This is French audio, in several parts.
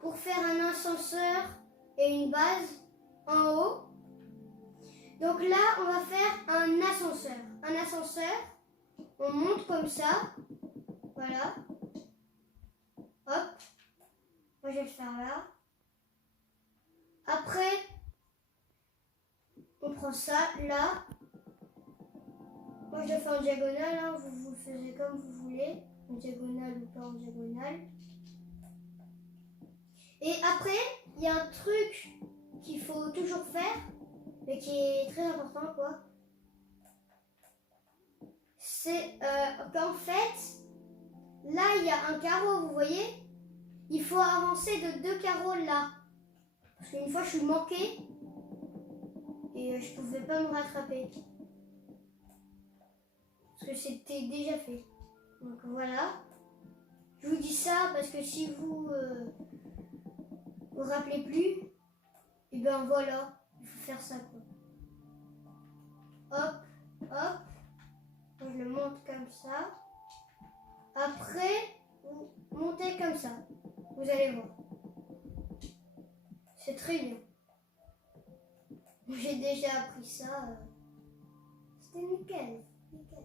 pour faire un ascenseur et une base en haut. Donc là, on va faire un ascenseur. Un ascenseur, on monte comme ça. Voilà. Hop. Moi, je vais le faire là. Après, on prend ça là. Moi, je le fais en diagonale. Hein. Vous le faites comme vous voulez. En diagonale ou pas en diagonale. Et après, il y a un truc qu'il faut toujours faire, mais qui est très important, quoi. C'est qu'en fait, là, il y a un carreau, vous voyez? Il faut avancer de 2 carreaux là. Parce qu'une fois, je suis manquée et je pouvais pas me rattraper. Parce que c'était déjà fait. Donc voilà. Je vous dis ça parce que si vous vous rappelez plus, et ben voilà, il faut faire ça, quoi. Hop, hop. Je le monte comme ça. Après, vous montez comme ça. Vous allez voir. C'est très bien. J'ai déjà appris ça. C'était nickel. Nickel.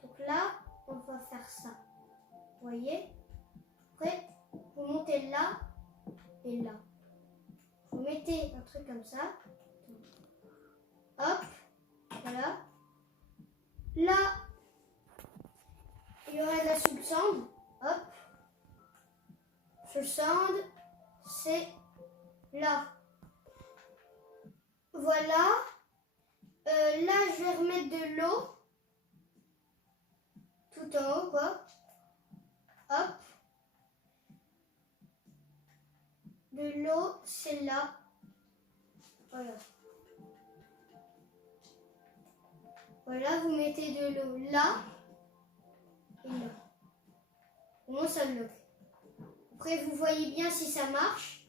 Donc là, on va faire ça. Vous voyez? Après, vous montez là et là. Vous mettez un truc comme ça. Hop. Voilà. Là, il y aura de la sous-sande. Hop. Sous-sande, c'est là. Voilà. Là, je vais remettre de l'eau. Tout en haut, quoi. Hop. De l'eau, c'est là. Voilà. Voilà, vous mettez de l'eau là et là. Au moins, ça bloque. Après, vous voyez bien si ça marche.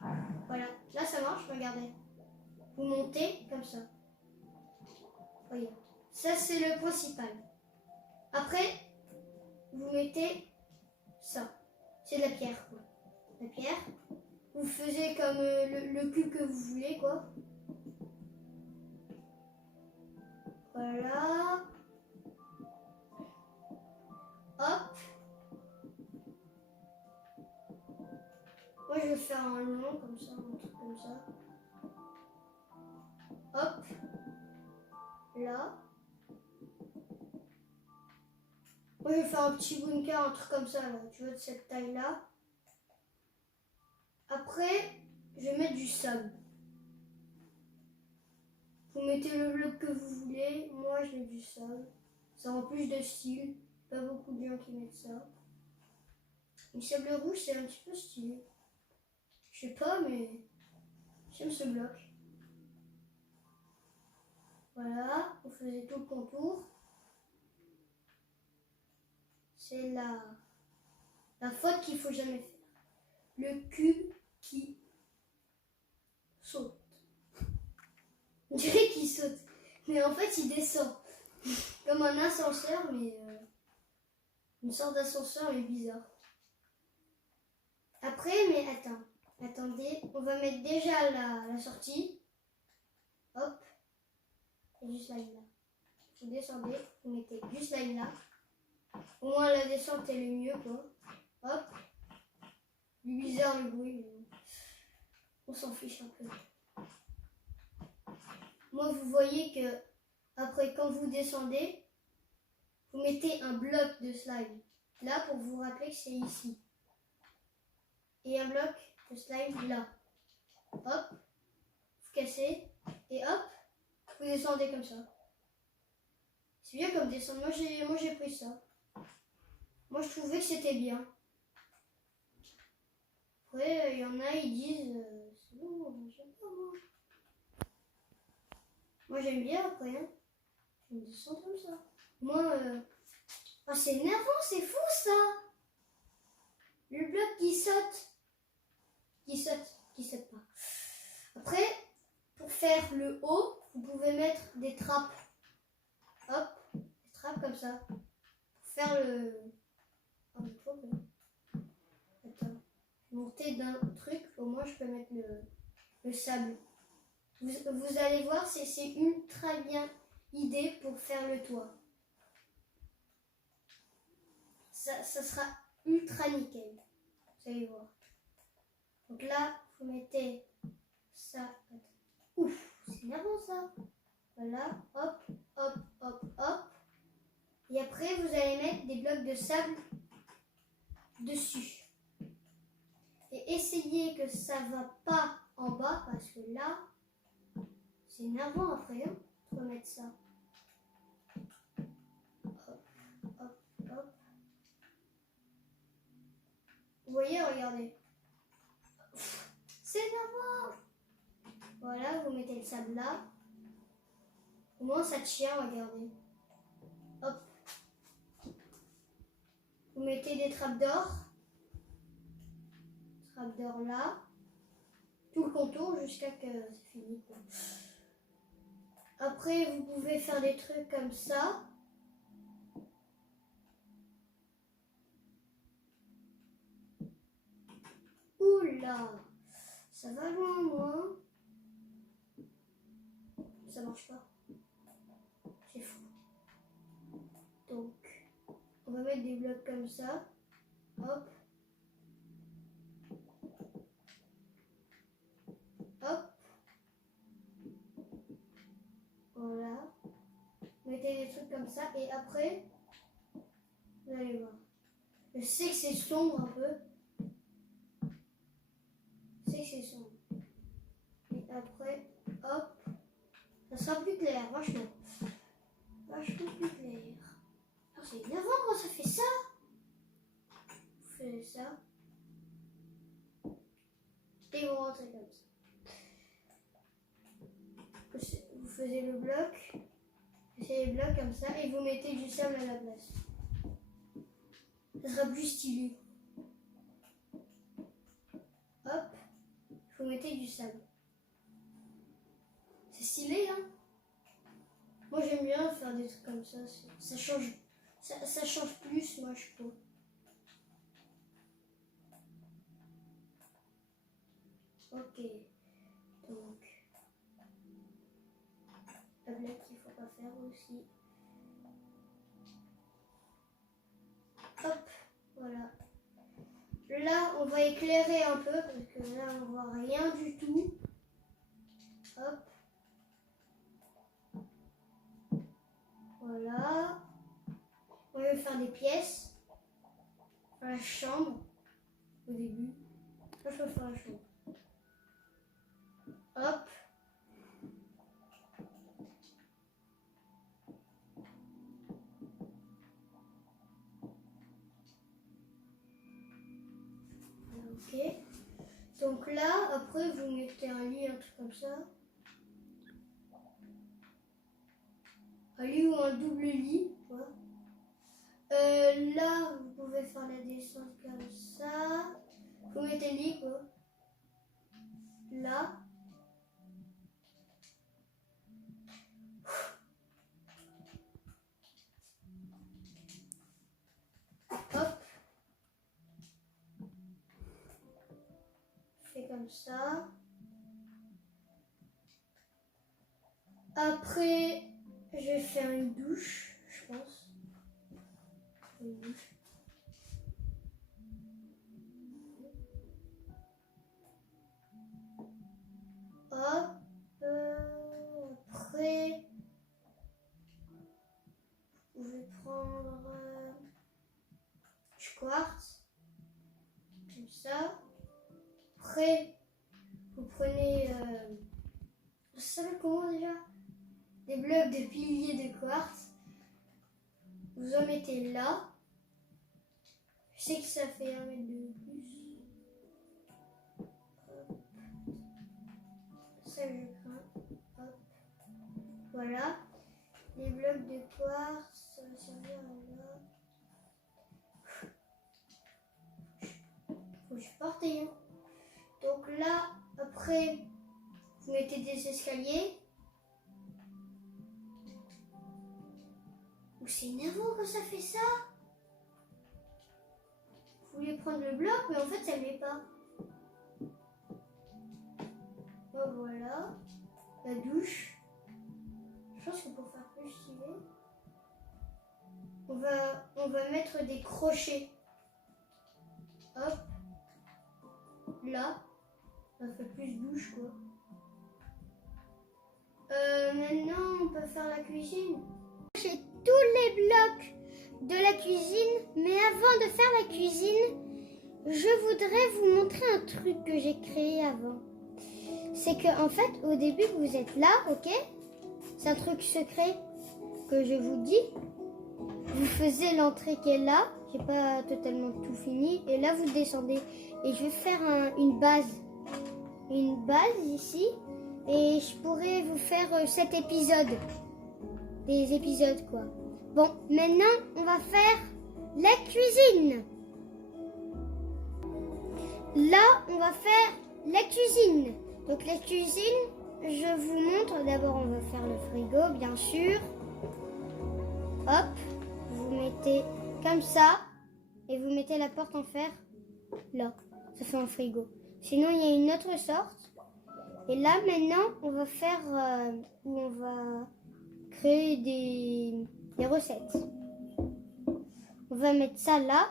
Voilà, là, ça marche, regardez. Vous montez comme ça. Voyez. Ça, c'est le principal. Après, vous mettez ça. C'est de la pierre, quoi. La pierre. Vous faisiez comme le cube que vous voulez, quoi. Voilà. Hop. Moi, je vais faire un long, comme ça, un truc comme ça. Hop. Là. Moi, je vais faire un petit bunker, un truc comme ça, là. Tu vois, de cette taille-là. Après, je vais mettre du sable. Vous mettez le bloc que vous voulez. Moi, je mets du sable. Ça rend plus de style. Pas beaucoup de gens qui mettent ça. Le sable rouge, c'est un petit peu stylé. Je sais pas, mais j'aime ce bloc. Voilà, vous faisiez tout le contour. C'est la faute qu'il faut jamais faire. Le cube qui saute. On dirait qu'il saute, mais en fait il descend. Comme un ascenseur, mais une sorte d'ascenseur, mais bizarre. Après, mais attendez, on va mettre déjà la sortie. Hop, et du slime là. Vous descendez, vous mettez du slime là. Au moins la descente est le mieux, quoi. Hop. Du bizarre le bruit, mais on s'en fiche un peu. Moi, vous voyez que après, quand vous descendez, vous mettez un bloc de slime là pour vous rappeler que c'est ici. Et un bloc de slime là. Hop, vous cassez et hop, vous descendez comme ça. C'est bien comme descendre. Moi j'ai pris ça. Moi je trouvais que c'était bien. Après il y en a ils disent c'est bon, j'aime pas moi. Moi j'aime bien après. Hein. Je me descends comme ça. Moi oh, c'est énervant, c'est fou ça. Le bloc qui saute. Qui saute pas. Après, pour faire le haut, vous pouvez mettre des trappes. Hop, des trappes comme ça. Pour faire le... Oh, mais faut que... Attends, je monter d'un truc, au moins je peux mettre le sable. Vous allez voir, c'est ultra bien idée pour faire le toit. Ça sera ultra nickel. Vous allez voir. Donc là, vous mettez ça. Ouf, c'est énervant ça. Voilà, hop, hop, hop, hop. Et après, vous allez mettre des blocs de sable dessus. Et essayez que ça ne va pas en bas, parce que là, c'est énervant après, hein, de remettre ça. Hop, hop, hop. Vous voyez, regardez. C'est énervant. Voilà, vous mettez le sable là. Au moins, ça tient, regardez. Hop. Vous mettez des trappes d'or. Trappes d'or là. Tout le contour jusqu'à que c'est fini, quoi. Après, vous pouvez faire des trucs comme ça. Oula, ça va loin, moi. Ça marche pas. C'est fou. Donc, on va mettre des blocs comme ça. Hop. Hop. Voilà. Mettez des trucs comme ça. Et après, vous allez voir. Je sais que c'est sombre un peu. Je sais que c'est sombre. Et après, hop. Ça sera plus clair, vachement. Vachement plus clair. C'est énervant quand ça fait ça. Vous faites ça. Et vous rentrez comme ça. Vous faisiez le bloc. Vous faites les blocs comme ça. Et vous mettez du sable à la place. Ça sera plus stylé. Hop. Vous mettez du sable. C'est stylé, hein. Moi j'aime bien faire des trucs comme ça. Ça change. Ça change plus, moi je trouve. Ok. Donc. La blague qu'il faut pas faire aussi. Hop. Voilà. Là, on va éclairer un peu parce que là, on voit rien du tout. Hop. Voilà. On va faire des pièces. La chambre. Au début. Là, je peux faire la chambre. Hop. Ok. Donc là, après, vous mettez un lit, un truc comme ça. Un lit ou un double lit. Voilà. Là, vous pouvez faire la descente comme ça. Vous mettez le lit, quoi. Là. Hop. Fait comme ça. Après, je vais faire une douche, je pense. Une douche. Hop. Après, vous pouvez prendre du quartz. Comme ça. Après, vous prenez... ça s'appelle comment déjà? Des blocs de piliers de quartz. Vous en mettez là. Je sais que ça fait 1 mètre de plus. Hop. Ça, je crains. Hop. Voilà. Les blocs de quartz, ça va servir à là. Faut que je parte, hein. Donc là, après, vous mettez des escaliers. C'est énervant quand ça fait ça. Vous voulez prendre le bloc, mais en fait, ça ne le met pas. Voilà. La douche. Je pense que pour faire plus stylé, on va mettre des crochets. Hop. Là. Ça fait plus douche quoi. Maintenant, on peut faire la cuisine. J'ai tous les blocs de la cuisine, mais avant de faire la cuisine, je voudrais vous montrer un truc que j'ai créé avant. C'est que en fait, au début, vous êtes là, ok? C'est un truc secret que je vous dis. Vous faisiez l'entrée qui est là. J'ai pas totalement tout fini. Et là, vous descendez. Et je vais faire une base. Une base ici. Et je pourrais vous faire 7 épisodes. Des épisodes, quoi. Bon, maintenant, on va faire la cuisine. Là, on va faire la cuisine. Donc, la cuisine, je vous montre. D'abord, on va faire le frigo, bien sûr. Hop, vous mettez comme ça. Et vous mettez la porte en fer là. Ça fait un frigo. Sinon, il y a une autre sorte. Et là, maintenant, on va faire où on va créer des recettes. On va mettre ça là.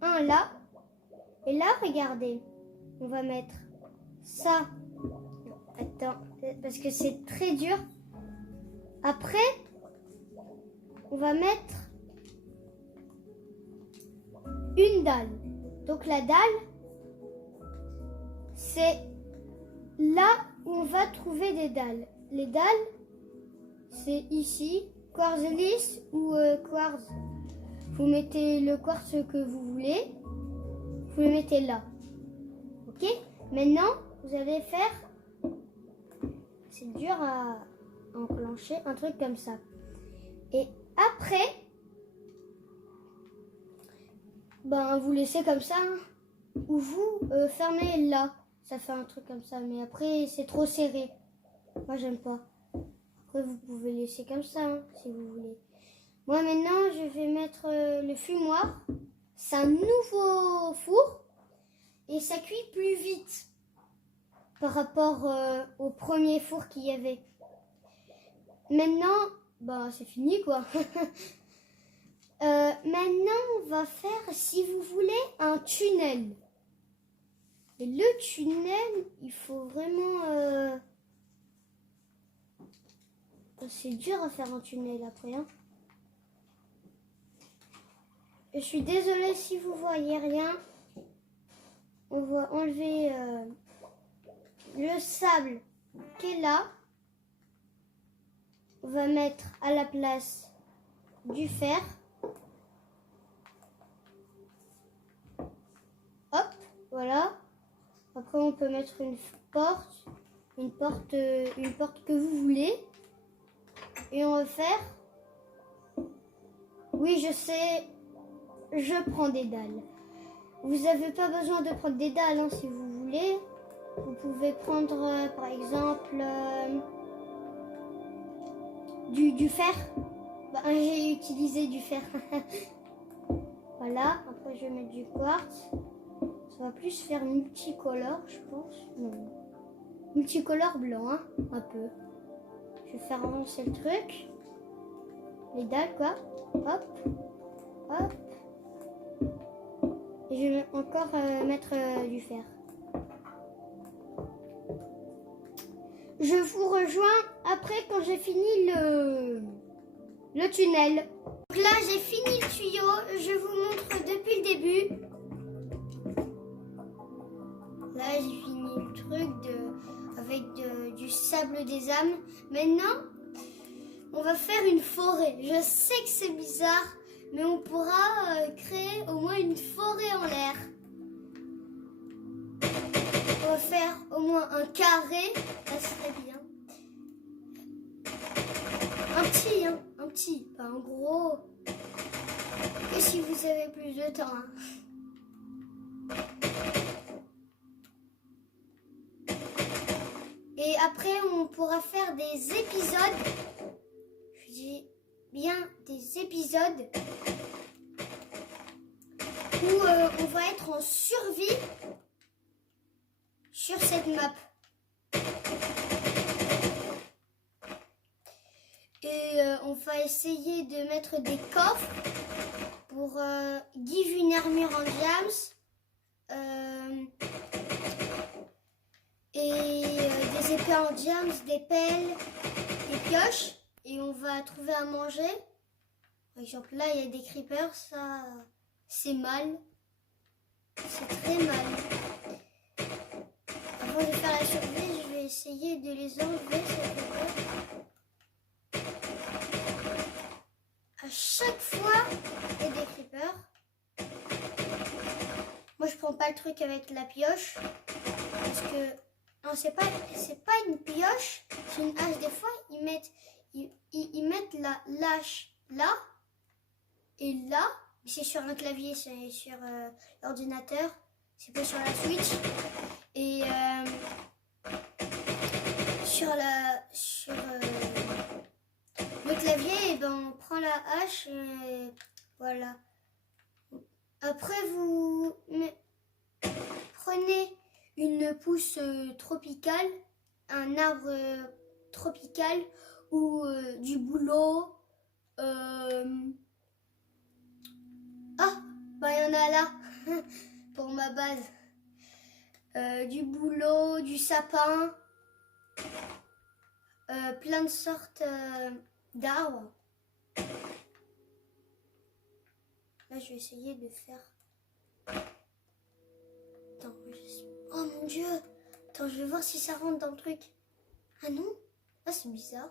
Un là. Et là, regardez. On va mettre ça. Attends, parce que c'est très dur. Après, on va mettre une dalle. Donc la dalle, c'est là où on va trouver des dalles. Les dalles, c'est ici, quartz lisse ou quartz. Vous mettez le quartz que vous voulez. Vous le mettez là. Ok? Maintenant, vous allez faire, c'est dur à enclencher, un truc comme ça. Et après, ben vous laissez comme ça, hein, ou vous fermez là. Ça fait un truc comme ça, mais après c'est trop serré. Moi j'aime pas. Après vous pouvez laisser comme ça, hein, si vous voulez. Moi maintenant je vais mettre le fumoir. C'est un nouveau four et ça cuit plus vite par rapport au premier four qu'il y avait. Maintenant, bah c'est fini quoi. Maintenant, on va faire, si vous voulez, un tunnel. Et le tunnel, il faut vraiment... C'est dur à faire un tunnel après. Hein. Je suis désolée si vous voyez rien. On va enlever le sable qui est là. On va mettre à la place du fer. Hop, voilà. Après, on peut mettre une porte que vous voulez. Et on va faire. Oui, je sais, je prends des dalles. Vous n'avez pas besoin de prendre des dalles hein, si vous voulez. Vous pouvez prendre, par exemple, du fer. Bah, j'ai utilisé du fer. Voilà, après je vais mettre du quartz. Ça va plus faire multicolore, je pense. Non. Multicolore blanc, hein, un peu. Je vais faire avancer le truc. Les dalles, quoi. Hop. Hop. Et je vais encore mettre du fer. Je vous rejoins après quand j'ai fini le tunnel. Donc là, j'ai fini le tuyau. Je vous montre depuis le début. Là, j'ai fini le truc avec du sable des âmes. Maintenant, on va faire une forêt. Je sais que c'est bizarre, mais on pourra créer au moins une forêt en l'air. On va faire au moins un carré. Ça serait bien. Un petit, pas un gros. Que si vous avez plus de temps. Hein. Et après, on pourra faire des épisodes. Je dis bien des épisodes où on va être en survie sur cette map. Et on va essayer de mettre des coffres pour give une armure en diams. Des épées en diams, des pelles, des pioches. Et on va trouver à manger. Par exemple, là, il y a des creepers. Ça, c'est mal. C'est très mal. Avant de faire la survie, je vais essayer de les enlever. À chaque fois, il y a des creepers. Moi, je prends pas le truc avec la pioche. Parce que... Non, c'est pas une pioche. C'est une hache. Des fois, ils mettent la lâche là. Et là. C'est sur un clavier. C'est sur l'ordinateur. C'est pas sur la Switch. Et... sur le clavier, et ben on prend la hache et voilà. Après vous prenez une pousse tropicale, un arbre tropical ou du bouleau. Ah, bah il y en a là pour ma base. Du bouleau, du sapin. Plein de sortes d'arbres. Là, je vais essayer de faire... Attends, oh mon Dieu! Attends, je vais voir si ça rentre dans le truc. Ah non? Ah, c'est bizarre.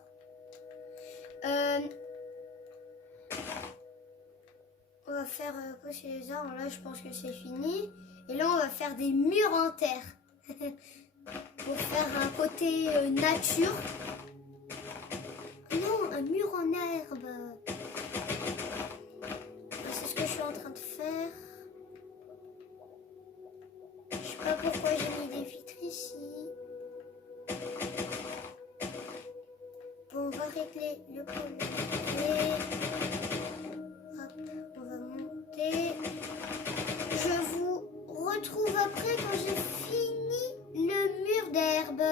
On va faire quoi chez les arbres? Là, je pense que c'est fini. Et là, on va faire des murs en terre. Pour faire un côté nature. Non, un mur en herbe. C'est ce que je suis en train de faire. Je sais pas pourquoi j'ai mis des vitres ici. Bon, on va régler le problème. Hop, on va monter. Je vous retrouve après quand j'ai fini le mur d'herbe.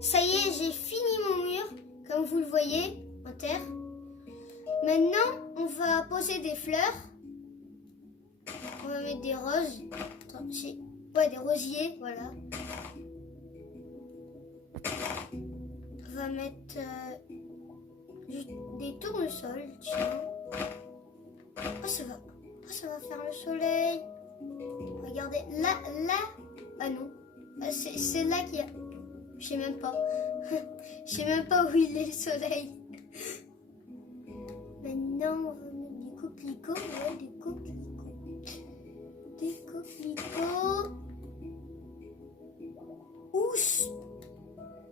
Ça y est, j'ai fini mon mur, comme vous le voyez, en terre. Maintenant, on va poser des fleurs. On va mettre des roses. Attends, ouais, des rosiers, voilà. On va mettre des tournesols, tiens. Oh, ça va faire le soleil. Regardez, là. Ah non, c'est là qu'il y a... Je sais même pas. Je sais même pas où il est le soleil. Maintenant, on va mettre des coquelicots. Ouais, des coquelicots. Des coquelicots.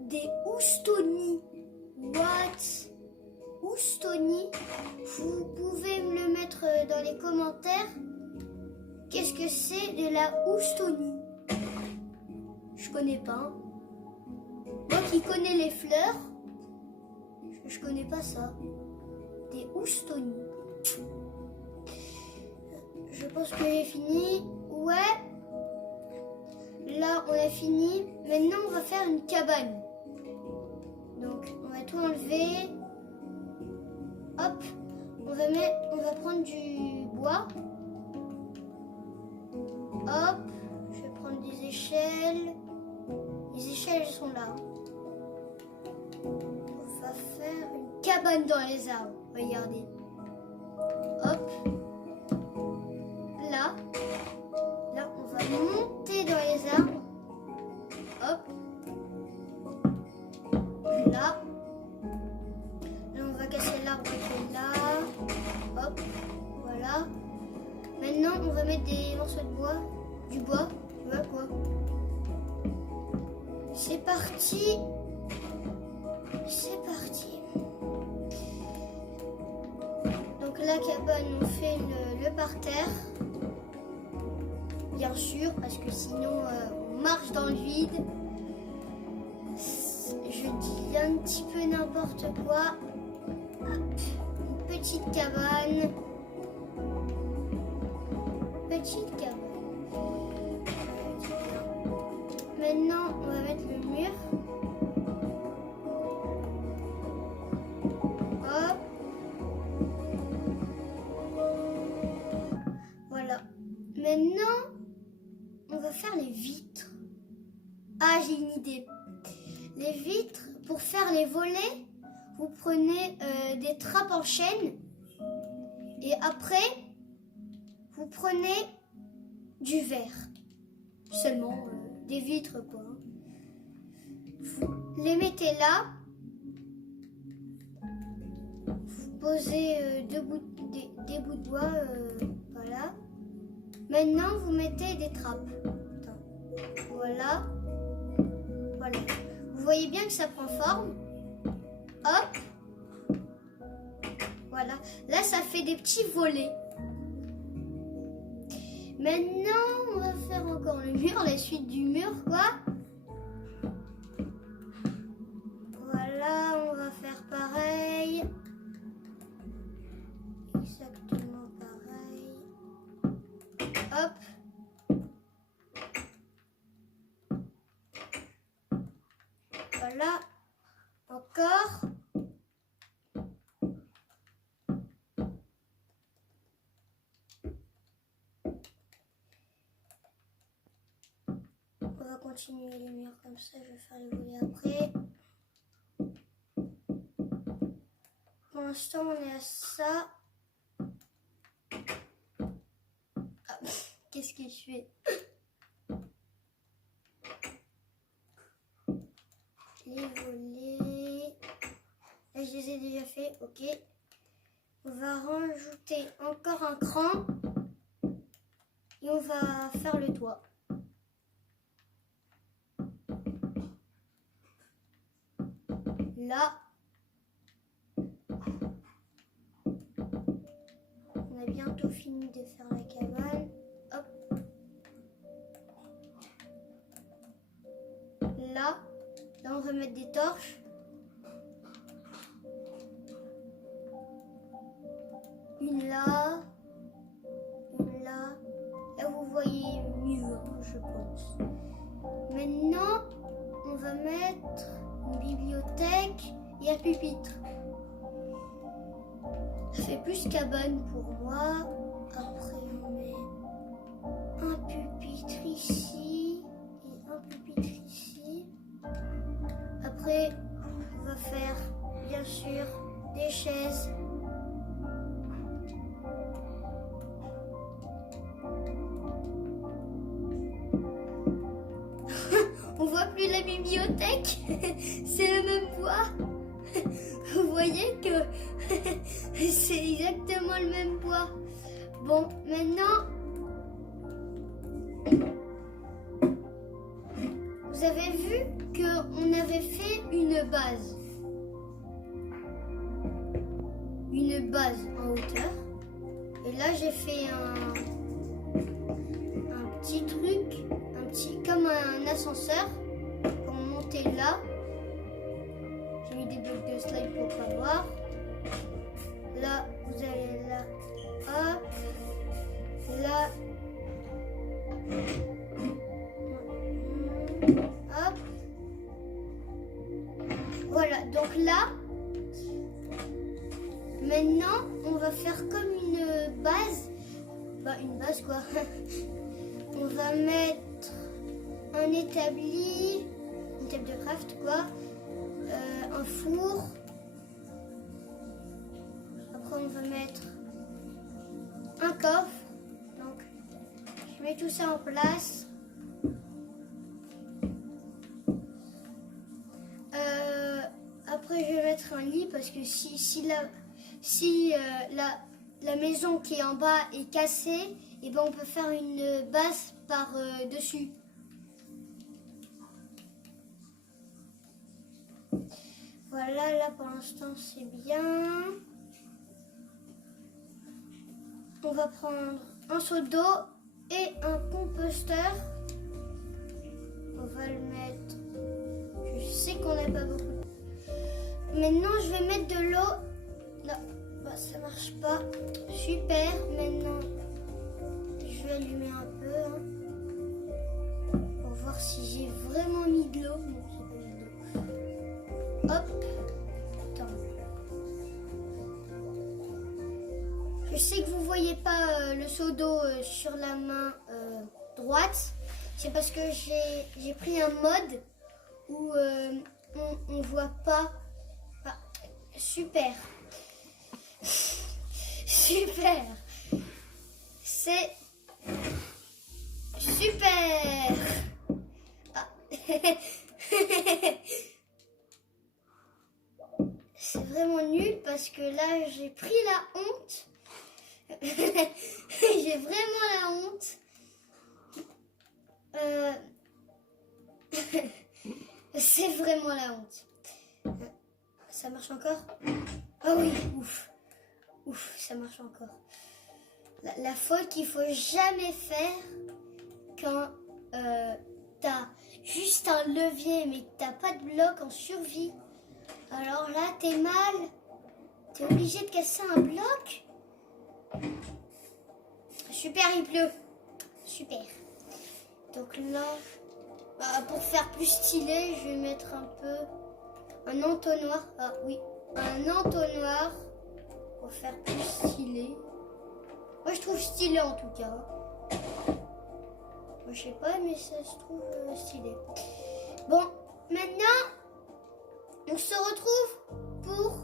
Des houstonis. What? Houstonis. Vous pouvez me le mettre dans les commentaires. Qu'est-ce que c'est de la houstonie? Je connais pas. Moi qui connais les fleurs, je connais pas ça. Des houstonis. Je pense que j'ai fini. Ouais. Là, on a fini. Maintenant, on va faire une cabane. Donc, on va tout enlever. Hop. On va prendre du bois. Hop. Je vais prendre des échelles. Les échelles, elles sont là. On va faire une cabane dans les arbres. Regardez. Hop. Là, on va monter dans les arbres. Hop. Là, on va casser l'arbre qui est là. Hop. Voilà. Maintenant, on va mettre des morceaux de bois. Du bois. Tu vois quoi? C'est parti. C'est parti. Donc la cabane, on fait le parterre. Bien sûr, parce que sinon on marche dans le vide. Je dis un petit peu n'importe quoi. Hop, une petite cabane. Petite cabane. Maintenant, on va mettre le mur. Hop. Voilà. Maintenant, on va faire les vitres. Ah, j'ai une idée. Les vitres, pour faire les volets, vous prenez des trappes en chaîne. Et après, vous prenez du verre. Seulement des vitres, quoi. Vous les mettez là. Vous posez des bouts de bois. Voilà. Maintenant, vous mettez des trappes. Attends. Voilà. Voilà. Vous voyez bien que ça prend forme. Hop. Voilà. Là, ça fait des petits volets. Maintenant, on va faire encore le mur, la suite du mur, quoi. Voilà, on va faire pareil. Exactement pareil. Hop. Voilà. Encore. On va continuer les murs comme ça, je vais faire les volets après. Pour l'instant, on est à ça. Ah, qu'est-ce que je fais? Les volets. Là, je les ai déjà fait, ok. On va rajouter encore un cran. Et on va faire le toit. Là, on a bientôt fini de faire la cabane. Hop. Là, on va mettre des torches. Une là, une là. Là, vous voyez mieux, je pense. Maintenant, on va mettre une bibliothèque et un pupitre. Ça fait plus cabane pour moi. Après, on met un pupitre ici et un pupitre ici. Après, on va faire, bien sûr, des chaises. On voit plus la bibliothèque. C'est le même bois. Vous voyez que c'est exactement le même bois. Bon, maintenant, vous avez vu qu'on avait fait une base. Une base en hauteur. Et là, j'ai fait un petit truc, comme un ascenseur pour monter là. J'ai mis des blocs de slime pour pas voir. Là, vous allez là, hop, là, hop. Voilà, donc là, maintenant, on va faire comme une base. Bah, une base quoi. On va mettre un établi, une table de craft quoi, un four. Après on va mettre un coffre. Donc je mets tout ça en place. Après je vais mettre un lit parce que si la maison qui est en bas est cassée, et ben on peut faire une base par dessus. Voilà, là pour l'instant c'est bien. On va prendre un seau d'eau et un composteur. On va le mettre. Je sais qu'on n'a pas beaucoup. Maintenant je vais mettre de l'eau. Là, bah, ça marche pas. Super, maintenant je vais allumer un peu pour voir si j'ai vraiment mis de l'eau. Non, j'ai pas mis de l'eau. Hop. Attends. Je sais que vous voyez pas le seau d'eau sur la main droite. C'est parce que j'ai pris un mode où on voit pas. Ah, super. Super. C'est super. Ah. C'est vraiment nul parce que là j'ai pris la honte. J'ai vraiment la honte. C'est vraiment la honte. Ça marche encore? Ah oui, ouf. Ouf, ça marche encore. La faute qu'il faut jamais faire quand t'as juste un levier mais que t'as pas de bloc en survie. Alors là, t'es mal. T'es obligé de casser un bloc. Super, il pleut. Super. Donc là, pour faire plus stylé, je vais mettre un peu un entonnoir. Ah oui, un entonnoir pour faire plus stylé. Moi, je trouve stylé en tout cas. Moi, je sais pas, mais ça se trouve stylé. Bon, maintenant, on se retrouve pour